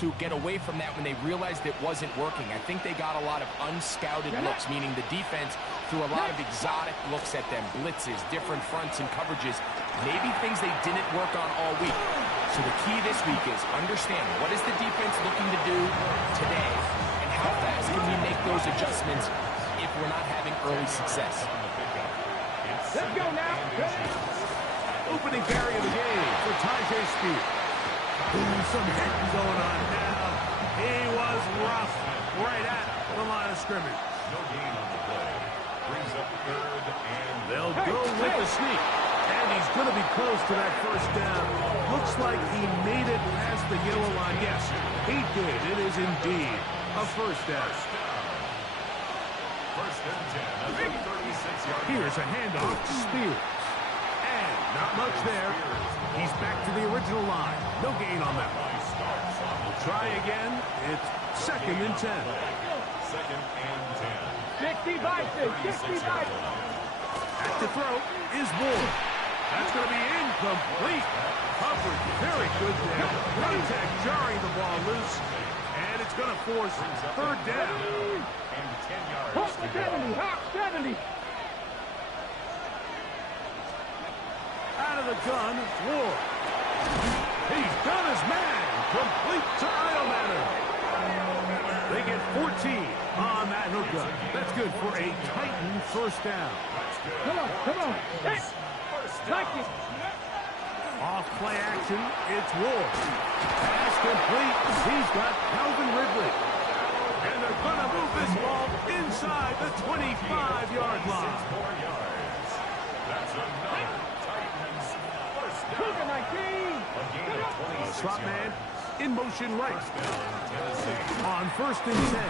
to get away from that when they realized it wasn't working. I think they got a lot of unscouted looks, meaning the defense threw a lot of exotic looks at them, blitzes, different fronts and coverages, maybe things they didn't work on all week. So the key this week is understand what is the defense looking to do today, and how fast can we make those adjustments if we're not having early success. Let's go now. Opening carry of the game for Tyjae Spears. Some hitting going on now. He was rough right at the line of scrimmage. No gain on the play. Brings up third, and they'll go with the sneak. And he's going to be close to that first down. Looks like he made it past the yellow line. Yes, he did. It is indeed a first down. First and 10 at the 36-yard line. Here's a handoff to Spears. And not much there. He's back to the original line. No gain on that one. We'll try again. It's second and 10. Second and 10. 65. At the throw is Ward. That's going to be incomplete. Coverage very good there. Contact jarring the ball loose. And it's going to force third down. And 10 yards to go. 70. Out of the gun, Ward. He's done his man. Complete to Idlemanor. They get 14 on that hookup. That's good for a Titan first down. Come on. Hey. Like it. Off play action, it's Ward. Pass complete. He's got Calvin Ridley. And they're going to move this ball inside the 25-yard line. 4 yards. That's another Titans first down. A gain of 26 Slot man in motion right. Tennessee. On first and 10,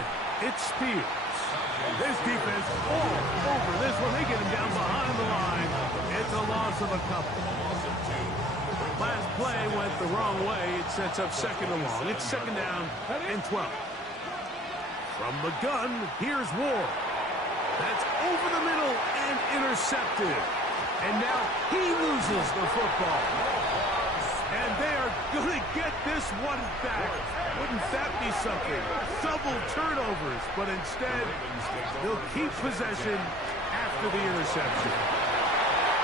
it's Spears. This defense all over this one. They get him down behind the line. It's a loss of a couple. Last play went the wrong way. It sets up second and long. It's second down and 12. From the gun, here's Ward. That's over the middle and intercepted. And now he loses the football. And they are going to get this one back. Wouldn't that be something? Double turnovers, but instead, they'll keep possession after the interception.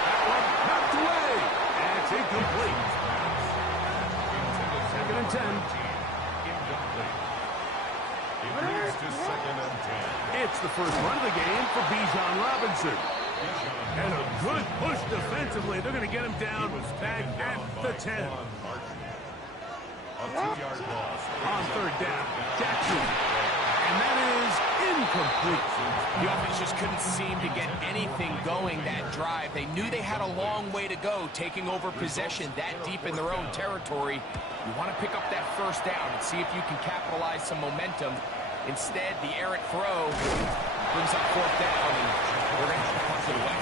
That one knocked away, and it's incomplete. Second and 10. It moves to second and 10. It's the first run of the game for Bijan Robinson. And a good push defensively. They're going to get him down back at the 10. A 2-yard loss. On third down, Jackson. And that is incomplete. The offense just couldn't seem to get anything going that drive. They knew they had a long way to go, taking over possession that deep in their own territory. You want to pick up that first down and see if you can capitalize some momentum. Instead, the errant throw brings up fourth down, and we're going to have to punt it away.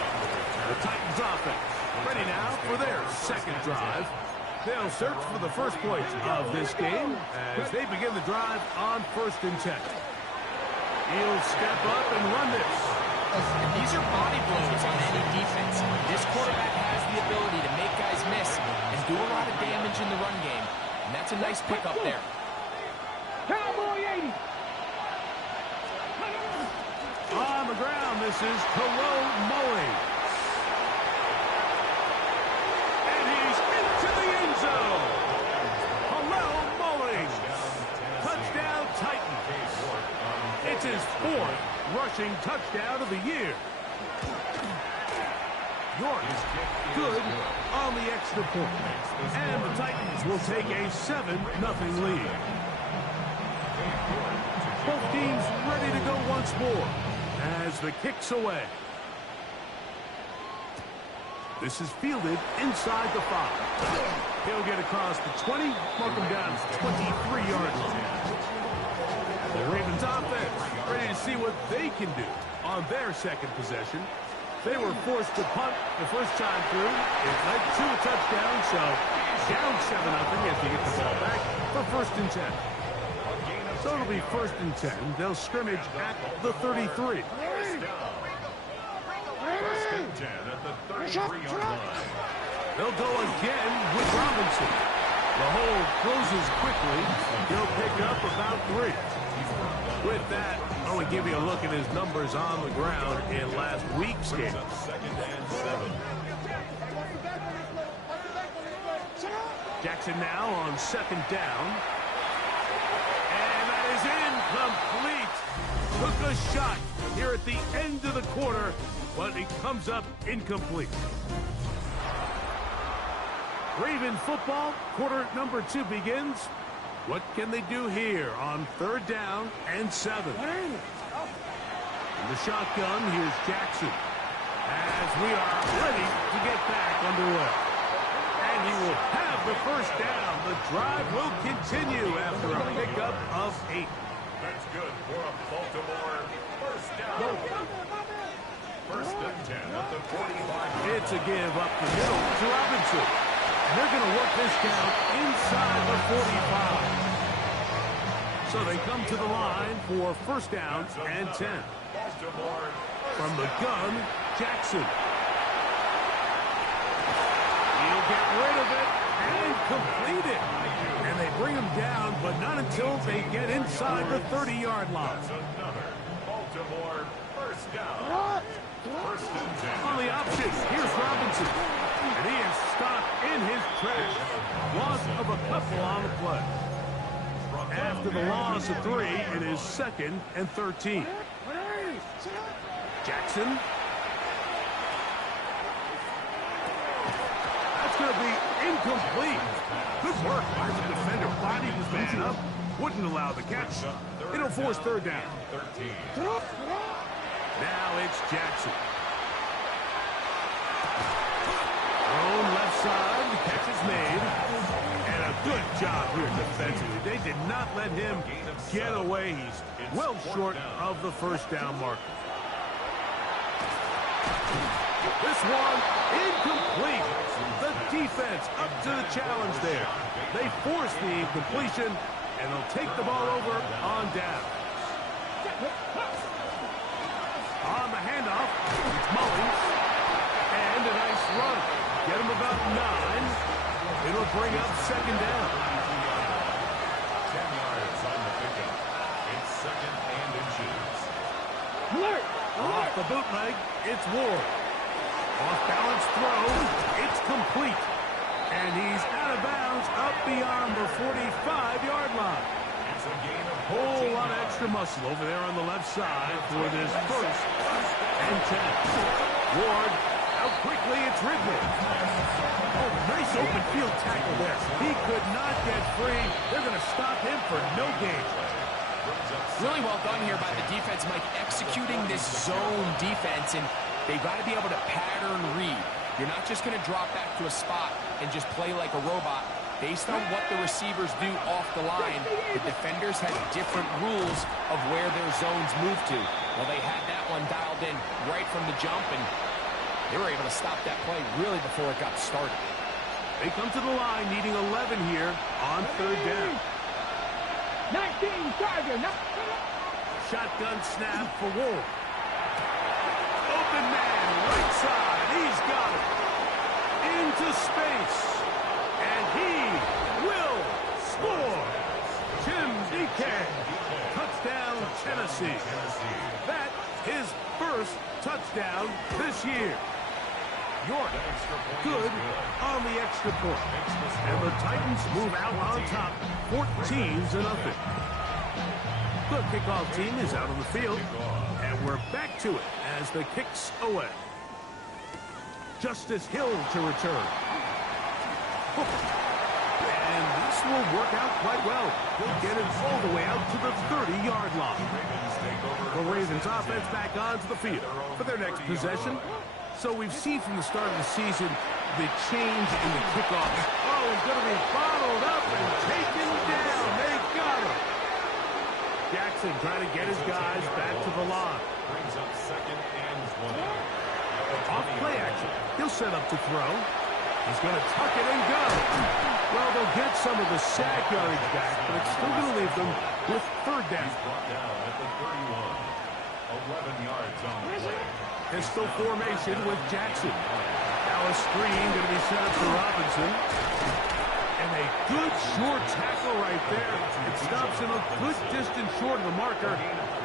The Titans offense ready now for their second drive. They'll search for the first points of this game as they begin the drive on first and 10. He'll step up and run this. And these are body blows on any defense. This quarterback has the ability to make guys miss and do a lot of damage in the run game. And that's a nice pickup there. Cowboy 80. On the ground, this is Tyrone Mullings. And he's into the end zone. Hello, Mullings. Touchdown, Titans. It's his fourth rushing touchdown of the year. York good on the extra point. And the Titans will take a 7-0 lead. Both teams ready to go once more as the kick's away. This is fielded inside the 5. He'll get across the 20, mark him down 23 yards. The Ravens offense ready to see what they can do on their second possession. They were forced to punt the first time through. It led to a touchdown, so down 7-0 as they get the ball back for first and 10. So it'll be first and 10. They'll scrimmage at the 33. First and 10 at the 33-yard line. They'll go again with Robinson. The hole closes quickly. He'll pick pick up about 3. With that, I want to give you a look at his numbers on the ground in last week's game. Second and 7. Jackson now on 2nd down. And that is incomplete. Took a shot here at the end of the quarter, but it comes up incomplete. Raven football, quarter number 2 begins. What can they do here on 3rd down and 7? In the shotgun, here's Jackson. As we are ready to get back underway. And he will have the 1st down. The drive will continue after a pickup of 8. That's good for a Baltimore 1st down. 1st and 10 at the 45. It's a give up the middle to Robinson. And they're going to work this down inside the 45. So they come to the line for 1st down and 10. Baltimore From the gun, Jackson. He'll get rid of it and complete it. And they bring him down, but not until they get inside the 30-yard line. That's another Baltimore 1st down. 1st and 10. On the option, here's Robinson. And he is stopped in his tracks. Loss of a couple on the play. After the loss of 3, it is 2nd and 13. Jackson. That's going to be incomplete. Good work by the defender. Bodied his man up. Wouldn't allow the catch. It'll force 3rd down. 13. Now it's Jackson. Thrown left side. The catch is made. And a good job here defensively. They did not let him get away. He's well short of the 1st down marker. This one incomplete. The defense up to the challenge there. They force the incompletion, and they'll take the ball over on down. On the handoff, it's Mullins. And a nice run. Get him about 9. It'll bring up 2nd down. 10 yards on the pickup. It's 2nd and inches. Off the bootleg, it's Ward. Off-balance throw, it's complete. And he's out of bounds up beyond the 45-yard line. It's a gain of Whole lot of extra muscle over there on the left side for this 1st and 10. Ward, out quickly, it's Ridley. Oh, nice open field tackle there. He could not get free. They're going to stop him for no gain. Really well done here by the defense, Mike, executing this zone defense, and they've got to be able to pattern read. You're not just going to drop back to a spot and just play like a robot. Based on what the receivers do off the line, the defenders have different rules of where their zones move to. Well, they had that one dialed in right from the jump, and they were able to stop that play really before it got started. They come to the line needing 11 here on 3rd down. 19 Charger. Shotgun snap for Ward. Open man, right side. He's got it. Into space. And he will score. Tim DK. Touchdown, Tennessee. That his 1st touchdown this year. York, good on the extra point. And the Titans move out on top, 14-0. The kickoff team is out on the field, and we're back to it as the kicks away. Justice Hill to return. And this will work out quite well. He'll get it all the way out to the 30-yard line. The Ravens offense back onto the field for their next possession. So we've seen from the start of the season the change in the kickoffs. Oh, he's going to be bottled up and taken down. They got him. Jackson trying to get his guys back to the line. Brings up 2nd and 20. Off play action. He'll set up to throw. He's going to tuck it and go. Well, they'll get some of the sack yardage back, but it's still going to leave them with 3rd down. He's brought down at the 31. 11 yards on the play. Pistol formation with Jackson. Now a screen going to be set up for Robinson. And a good short tackle right there. It stops him a good distance short of the marker.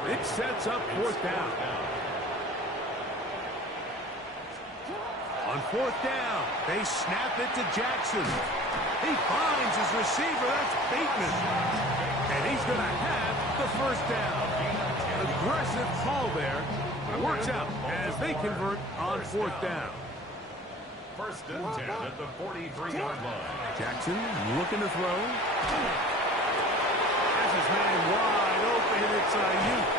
It sets up fourth down. On fourth down, they snap it to Jackson. He finds his receiver. That's Bateman. And he's going to have the first down. Aggressive call there. Works out as they convert on fourth down. First and 10 at the 43-yard line. Jackson looking to throw. Has his man wide open. It's Ayuk.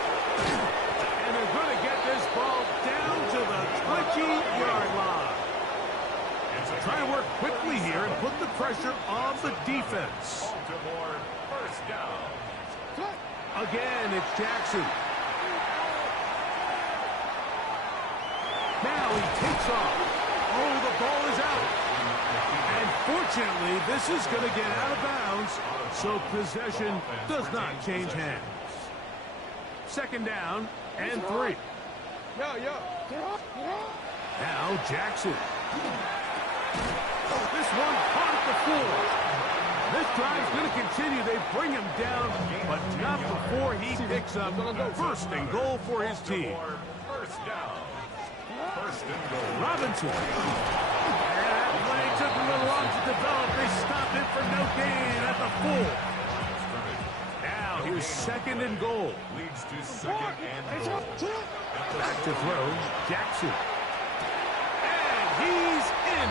And they're going to get this ball down to the 20-yard line. Trying to work quickly here and put the pressure on the defense. Baltimore, first down. Again, it's Jackson. Now he takes off. Oh, the ball is out. And fortunately, this is going to get out of bounds, so possession does not change hands. Second down and 3. Now Jackson. This one caught at the floor. This drive's going to continue. They bring him down, but not before he picks up first and goal for his team. First down. First and goal. Robinson. And that play took a little long to develop. They stopped it for no gain at the 4. Now here's second and goal. Leads to second and goal. Back to throw. Jackson. And he's in.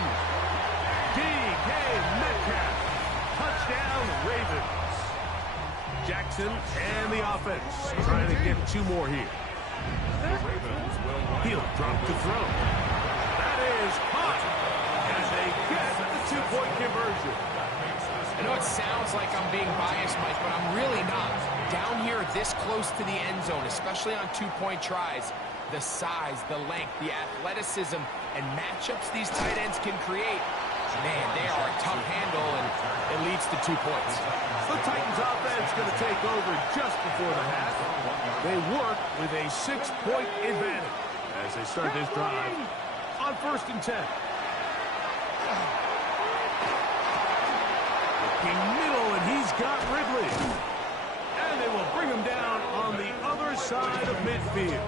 DK Metcalf. Touchdown, Ravens. Jackson and the offense trying to get 2 more here. He'll drop to throw. That is caught. And they get the 2-point conversion. I know it sounds like I'm being biased, Mike, but I'm really not. Down here this close to the end zone, especially on 2-point tries, the size, the length, the athleticism, and matchups these tight ends can create, man, they are a tough handle, and it leads to 2 points. The Titans offense going to take over just before the half. They work with a 6-point advantage as they start this drive on first and 10. Looking middle, and he's got Ridley. And they will bring him down on the other side of midfield.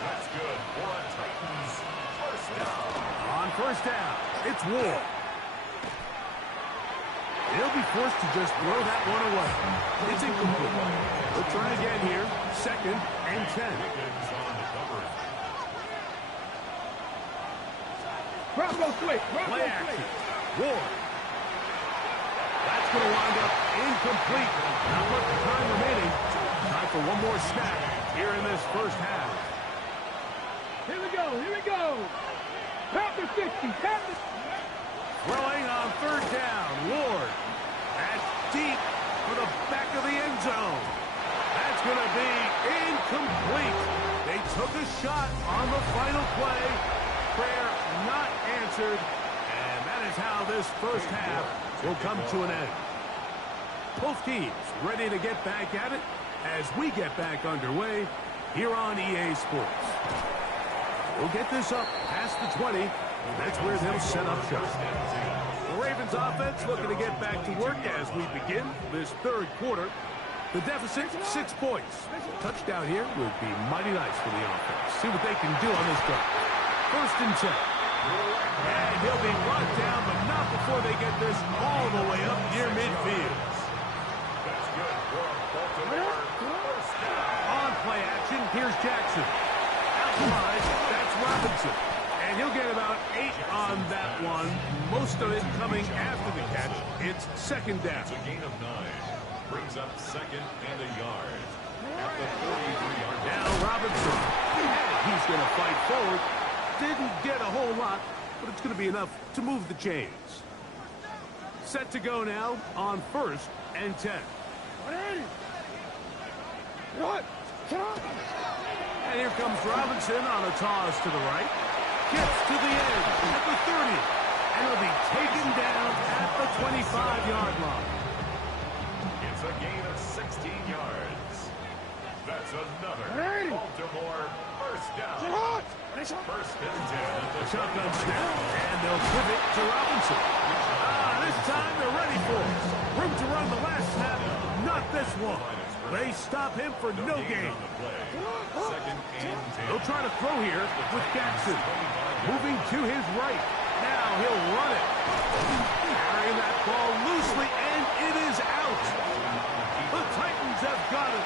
That's good for a Titans first down. On first down, it's Ward. He'll be forced to just throw that one away. It's incomplete. We'll try again here. Second and 10. Pickens on the cover. Play action. Ward. That's going to wind up incomplete. Not much time remaining. Time for one more snap here in this first half. Here we go. Panther 50, Panther. Throwing on third down. Ward. That's deep for the back of the end zone. That's going to be incomplete. They took a shot on the final play. Prayer not answered. And that is how this first half will come to an end. Both teams ready to get back at it as we get back underway here on EA Sports. We'll get this up past the 20. That's where they'll set up shop. The Ravens offense looking to get back to work as we begin this third quarter. The deficit, 6 points. Touchdown here would be mighty nice for the offense. See what they can do on this drive. First and 10. And he'll be brought down, but not before they get this all the way up near midfield. That's good for Baltimore. First down. On play action, here's Jackson. Outside, that's Robinson. And he'll get about 8 on that one. Most of it coming after the catch. It's second down. It's a gain of 9. Brings up second and a yard. At the 43-yard line. Now Robinson. He's going to fight forward. Didn't get a whole lot, but it's going to be enough to move the chains. Set to go now on first and 10. And here comes Robinson on a toss to the right. Gets to the end at the 30. And he'll be taken down at the 25-yard line. It's a gain of 16 yards. That's another Baltimore first down. First and 10 at the Shotgun snap, and they'll pivot to Robinson. This time they're ready for it. Room to run the last snap, not this one. They stop him for no gain. Second and 10. They'll try to throw here with Jackson. Moving to his right. Now he'll run it. Carrying that ball loosely, and it is out. The Titans have got it.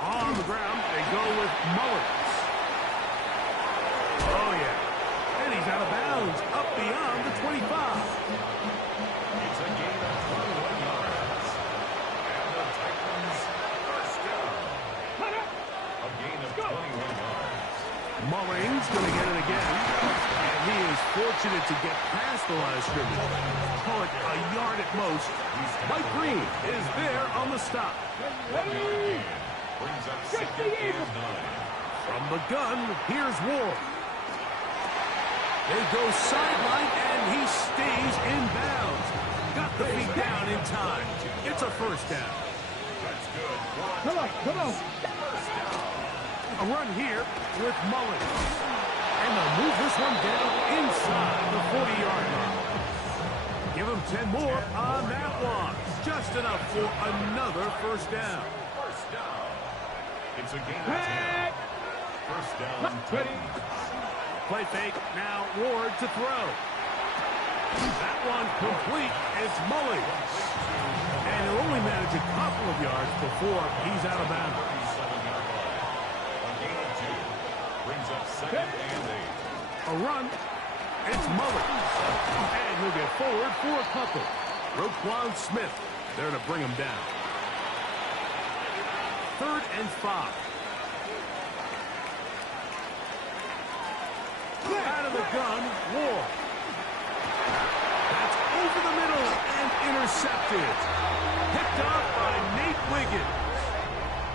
On the ground, they go with Mullins. Oh, yeah. And he's out of bounds, up beyond the 25. It's a gain of 21 yards. And the Titans first down. A gain of 21 yards. Mullins going to get it again. And he is fortunate to get past the line of scrimmage. Call it a yard at most. Mike Green is there on the stop. Brings up second and 9. From the gun, here's Ward. They go sideline, and he stays in bounds. Got the feet down in time. It's a first down. That's good. Come on, come on. A run here with Mullins. And they'll move this one down inside the 40-yard line. Give him 10 more on that one. Just enough for another first down. First down. It's a gain of 10. First down. Play fake. Now Ward to throw. That one complete. It's Mullins. And he'll only manage a couple of yards before he's out of bounds. 7-yard line. A gain of 2. Brings up second and 8. A run. It's Mullins. And he'll get forward for a couple. Roquan Smith there to bring him down. 3rd and 5. Out of the gun, Ward. That's over the middle and intercepted. Picked off by Nate Wiggins.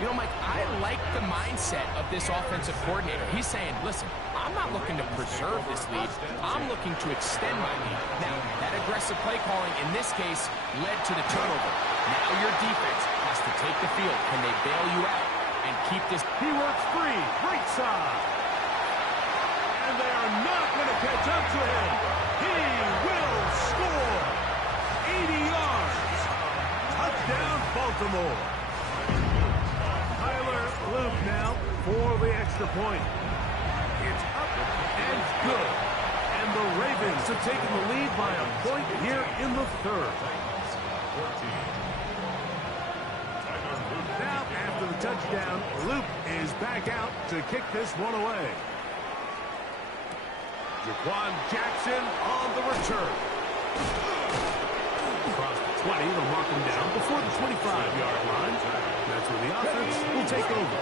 You know, Mike, I like the mindset of this offensive coordinator. He's saying, listen, I'm not looking to preserve this lead. I'm looking to extend my lead. Now, that aggressive play calling in this case led to the turnover. Now your defense has to take the field. Can they bail you out and keep this? He works free, right side. And they are not going to catch up to him. He will score. 80 yards. Touchdown, Baltimore. Tyler Luke now for the extra point. It's up and good. And the Ravens have taken the lead by a point here in the 3rd. Now, after the touchdown, Luke is back out to kick this one away. Jaquan Jackson on the return. Across the 20, they'll mark him down before the 25-yard line. That's where the offense will take over.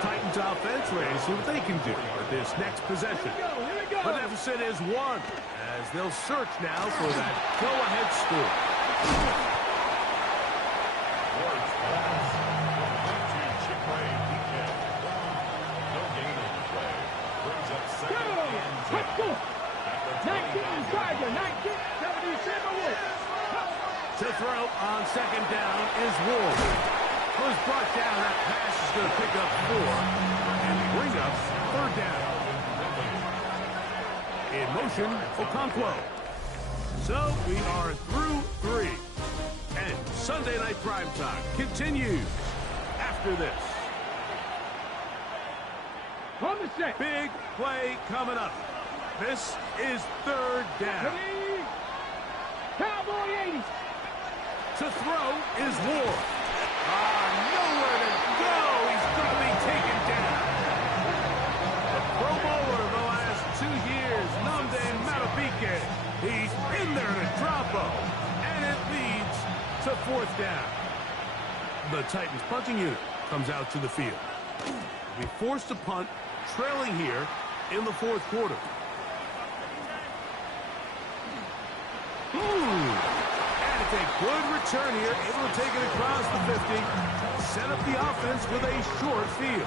Titans offense ready to see what they can do with this next possession. The deficit is 1, as they'll search now for that go-ahead score. Ward's pass. To Chikwe DK. No gain on the play. Brings up second and 10. Let's go. 19 Tiger, 1977 Wolf. To throw on second down is Ward. Who's brought down, that pass is going to pick up 4 and bring up 3rd down. In motion, Okonkwo. So we are through 3. And Sunday Night Primetime continues after this. On the set. Big play coming up. This is 3rd down. Ready? Cowboy 80s. To throw is Ward. Nowhere to go. He's going to be taken down. The Pro Bowler of the last 2 years, Nnamdi Madubuike. He's in there to drop him. And it leads to 4th down. The Titans punting unit comes out to the field. Be forced to punt, trailing here in the 4th quarter. And it's a good return here, able to take it across the 50. Set up the offense with a short field.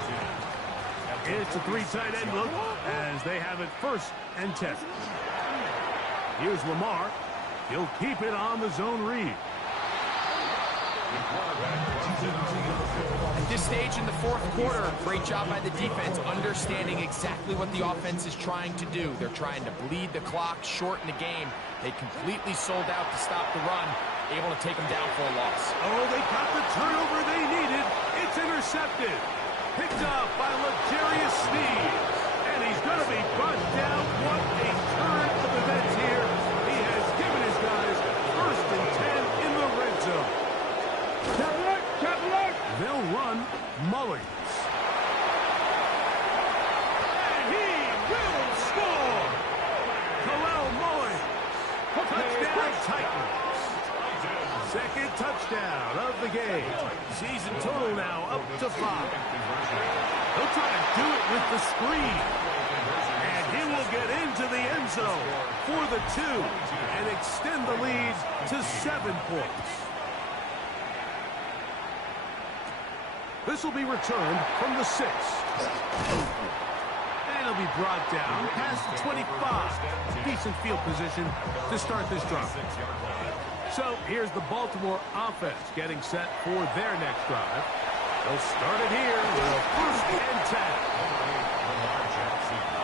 It's a 3 tight end look as they have it 1st and 10. Here's Lamar. He'll keep it on the zone read. At this stage in the fourth quarter, great job by the defense, understanding exactly what the offense is trying to do. They're trying to bleed the clock, shorten the game. They completely sold out to stop the run, able to take them down for a loss. Oh, they got the turnover they needed. It's intercepted. Picked up by L'Jarius Sneed. And he's going to be brought down. What a turn of events here. He has given his guys 1st and 10 in the red zone. They'll run Mullins. And he will score! Khalil Mullins. Touchdown Titans. Second touchdown of the game. Season total now up to 5. He'll try to do it with the screen. And he will get into the end zone for the 2 and extend the lead to 7 points. This will be returned from the 6. And he'll be brought down past the 25. Decent field position to start this drive. So here's the Baltimore offense getting set for their next drive. They'll start it here with a 1st and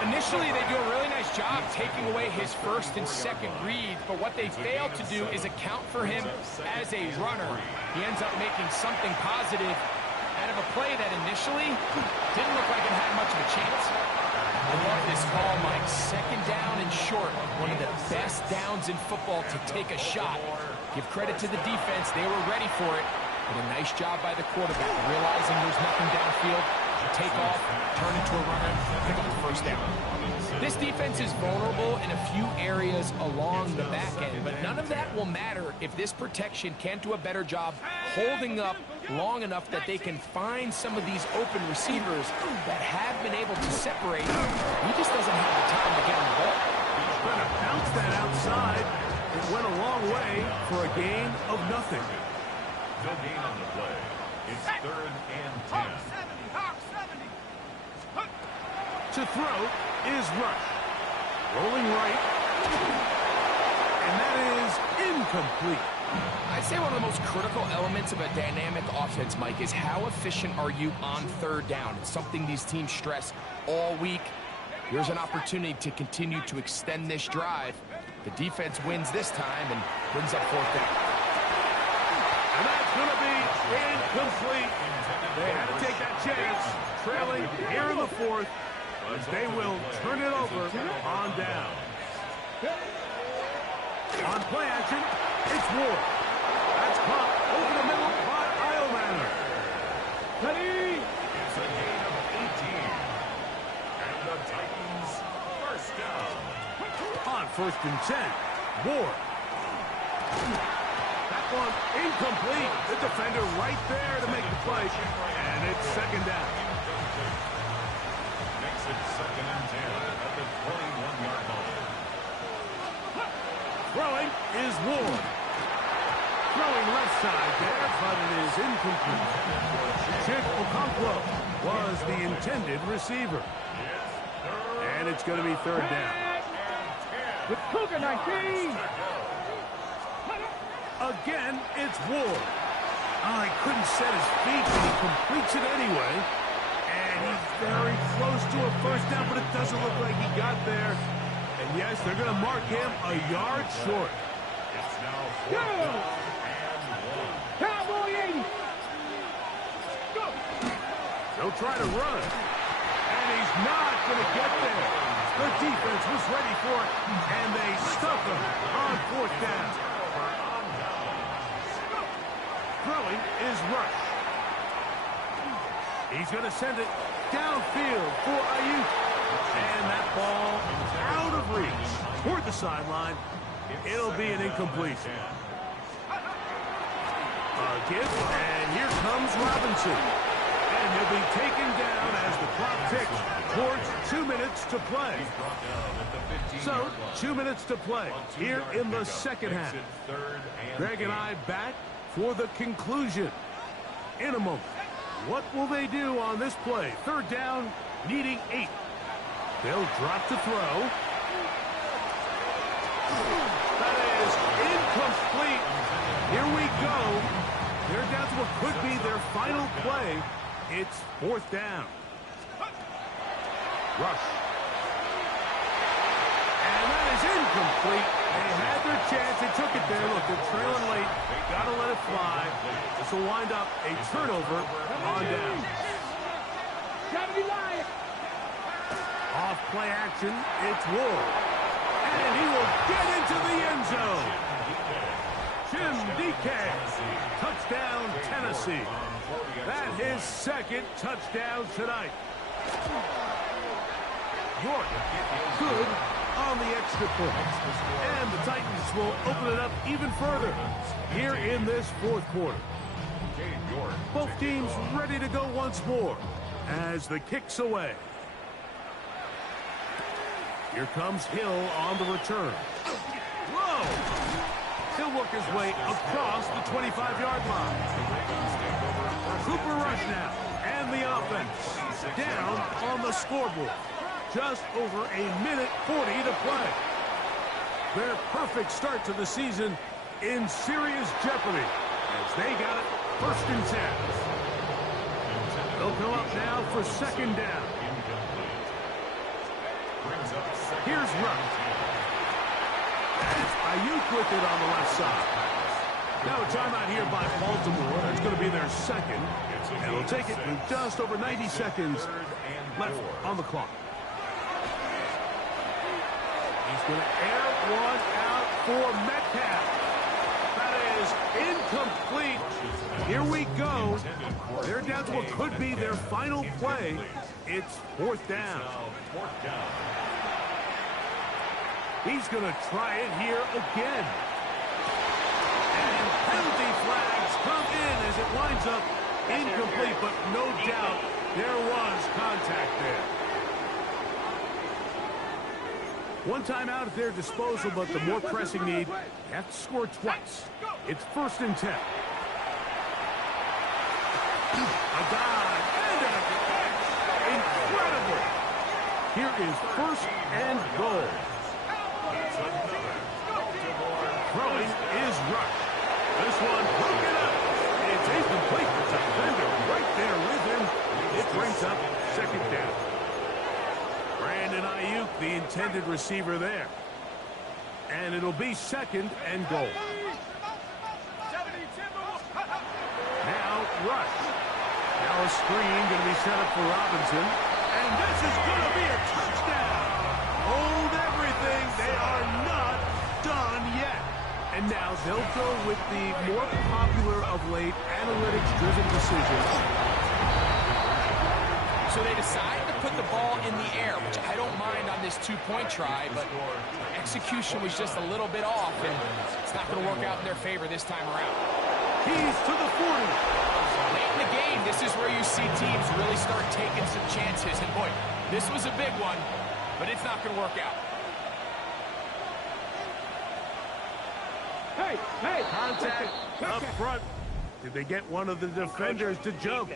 10. Initially, they do a really nice job taking away his 1st and 2nd read, but what they fail to do is account for him as a runner. He ends up making something positive out of a play that initially didn't look like it had much of a chance. I love this call, Mike. 2nd down and short. One of the best downs in football to take a shot. Give credit to the defense. They were ready for it. But a nice job by the quarterback, realizing there's nothing downfield. Take off, turn into a runner, pick up the 1st down. This defense is vulnerable in a few areas along the back end, but none of that will matter if this protection can't do a better job holding up long enough that they can find some of these open receivers that have been able to separate. He just doesn't have the time to get on the ball. Trying to bounce that outside. It went a long way for a gain of nothing. No gain on the play. It's 3rd and 10. To throw is Rush. Rolling right. And that is incomplete. I'd say one of the most critical elements of a dynamic offense, Mike, is how efficient are you on 3rd down? It's something these teams stress all week. Here's an opportunity to continue to extend this drive. The defense wins this time and brings up 4th down. And that's going to be incomplete. They had to take that chance, trailing here in the 4th. As they will turn it over on down. On play action, it's Ward. That's caught over the middle by Iomanner. Ready? It's a gain of 18. And the Titans 1st down. On 1st and 10, Ward. That one incomplete. The defender right there to make the play. And it's 2nd down. Makes it 2nd and 10 at the 21-yard line. Throwing is Ward. Throwing left side there, but it is incomplete. Chig Okonkwo was the intended receiver. And it's going to be 3rd down. With Cougar 19. Again, it's Ward. Oh, he couldn't set his feet, but he completes it anyway. And he's very close to a 1st down, but it doesn't look like he got there. And yes, they're going to mark him a yard short. It's now 4th Go! down and 1. Cowboy 80. Go! They'll try to run. And he's not going to get there. The defense was ready for it, and they stuck him on 4th down. Throwing is Rush. He's going to send it downfield for Ayuk. And that ball out of reach toward the sideline. It'll be an incompletion. Give, and here comes Robinson. And he'll be taken down as the clock ticks towards 2 minutes to play. So, 2 minutes to play here in the 2nd half. Greg and I back for the conclusion in a moment. What will they do on this play? 3rd down, needing 8. They'll drop to throw. That is incomplete. Here we go. They're down to what could be their final play. It's fourth down. Rush. And that is incomplete. They had their chance. They took it there. Look, they're trailing late. Got to let it fly. This will wind up a turnover on down. Gotta be lying. Off play action. It's Ward. And he will get into the end zone. Jim DK. Touchdown, Tennessee. That's his second touchdown tonight. York. Good on the extra point. And the Titans will open it up even further here in this fourth quarter. Both teams ready to go once more as the kick's away. Here comes Hill on the return. Whoa! He'll work his way across the 25-yard line. Cooper Rush now, and the offense down on the scoreboard. Just over a minute 40 to play. Their perfect start to the season in serious jeopardy as they got it first and 10. They'll come up now for second down. Here's Rush. That's Ayuk with it on the left side. Now a timeout here by Baltimore. That's going to be their second. And they'll take it with just over 90 seconds left on the clock. He's going to air one out for Metcalf. That is incomplete. Here we go. They're down to what could be their final play. It's fourth down. He's going to try it here again. And penalty flags come in as it winds up incomplete, but no doubt there was contact there. One timeout at their disposal, but the more pressing need, they have to score twice. It's first and 10. A dive and a catch. Incredible. Here is first and goal. Throwing is Rush. This one broken up. It's incomplete. The defender right there with him. It brings up second down. Brandon Ayuk, the intended receiver there. And it'll be second and goal. Now Rush. Now a screen going to be set up for Robinson. And this is going to be a touchdown. Hold everything. They are not done yet. And now they'll go with the more popular of late analytics-driven decisions. So they decide to put the ball in the air, which I don't mind on this two-point try, but execution was just a little bit off, and it's not going to work out in their favor this time around. He's to the 40. Late in the game, this is where you see teams really start taking some chances. And boy, this was a big one, but it's not going to work out. Hey! Contact up front. Did they get one of the defenders to jump?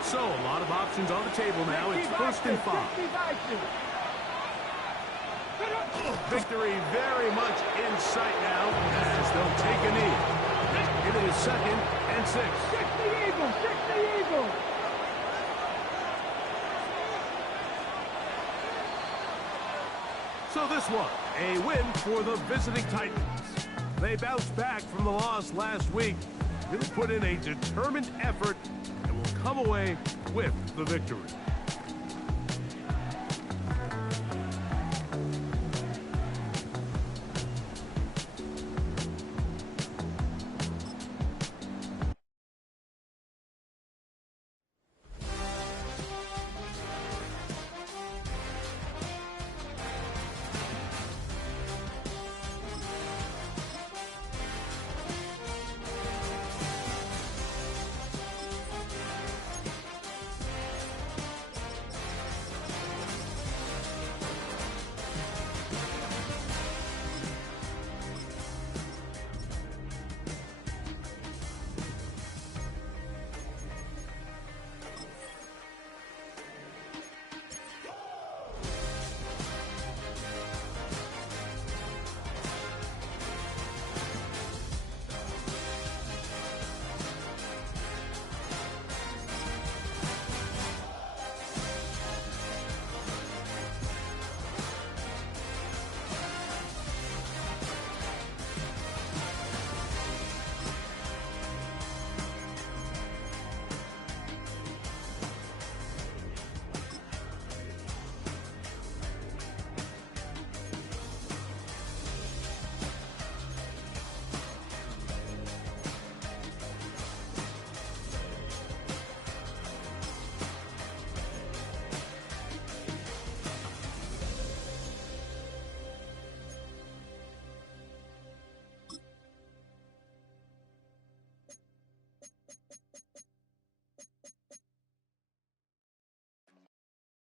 So, a lot of options on the table now. It's first and 5. Victory very much in sight now as they'll take a knee. It is second and 6. Kick the Eagles! Kick the Eagles! So this one, a win for the visiting Titans. They bounced back from the loss last week, really put in a determined effort, and will come away with the victory.